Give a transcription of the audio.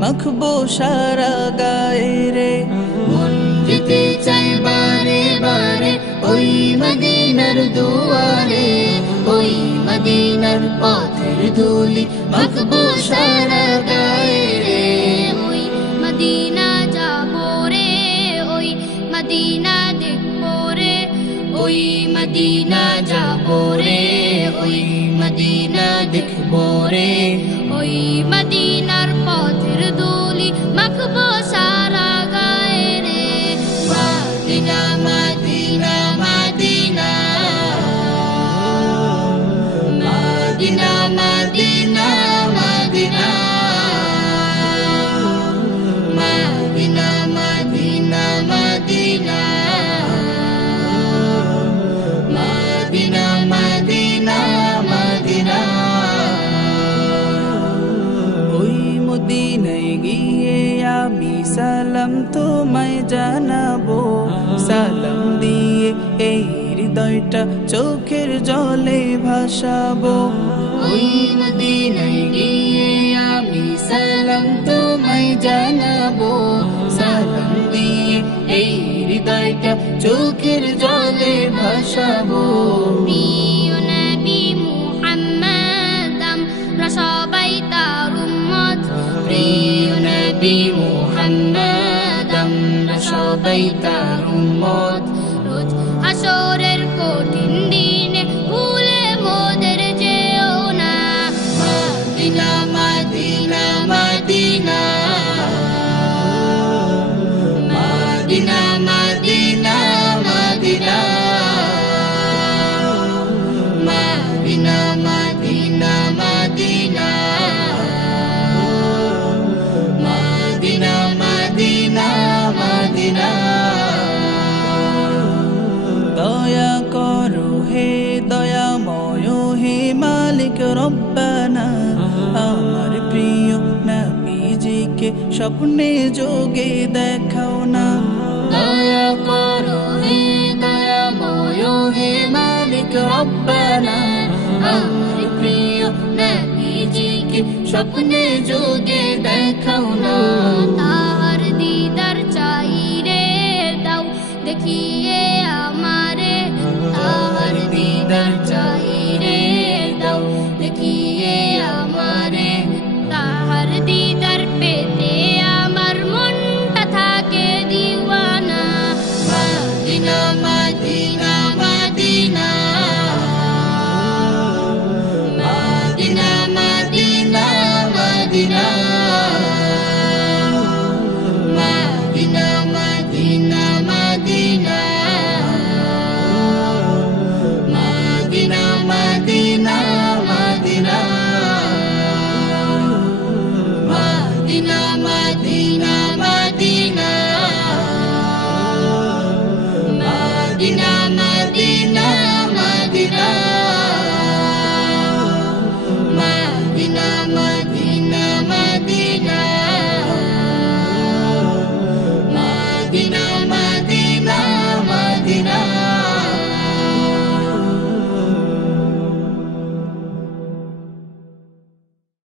মাখবো সারা গায়ে রে। মন যেতে চায় বারে বারে ওই মদিনার দুয়ারে, ওই মদিনার পথের ধুলি মাখবো সারা গায়ে রে। ওই মদিনা যাবো রে, ওই মদিনা দেখবো রে, ওই মদিনা যাবো রে, ওই মদিনা দেখবো রে। ওই মদিনার পথের ধুলি মাখবো সারা গায়ে রে। মদিনা মদিনা মদিনা মদিনা মদিনা মদিনা মদিনা মদিনা মদিনা মদিনা মদিনা মদিনা। ওই মদিনায় গিয়ে আমি সালাম তোমায় জানাবো, সালাম দিয়ে এই হৃদয়টা চোখের জলে ভাসাবো। ওই মদিনায় গিয়ে আমি সালাম তোমায় জানাবো, সালাম দিয়ে এই হৃদয়টা চোখের জলে ভাসাবো। প্রিয় নবী মুহাম্মদ আমরা সবাই তার উম্মত, প্রিয় নবী মুহাম্মদ আমরা সবাই তার উম্মত। রোজ হাসরের কঠিন দিনে ভুলে মোদের যেও না। মদিনা মদিনা মদিনা মদিনা মদিনা মদিনা মদিনা মদিনা মদিনা মদিনা মদিনা মদিনা। দয়া করো হে দয়াময় হে মালিক রব্বানা, আমার প্রিয় নবীজিকে স্বপ্নে যোগে দেখাও না। দয়া করো হে দয়াময় হে মালিক রব্বানা, আমার প্রিয় নবীজিকে স্বপ্নে যোগে দেখাও না। তাহার দিদার চাই রে, দাও দেখিয়ে আমারে, তাহার দিদার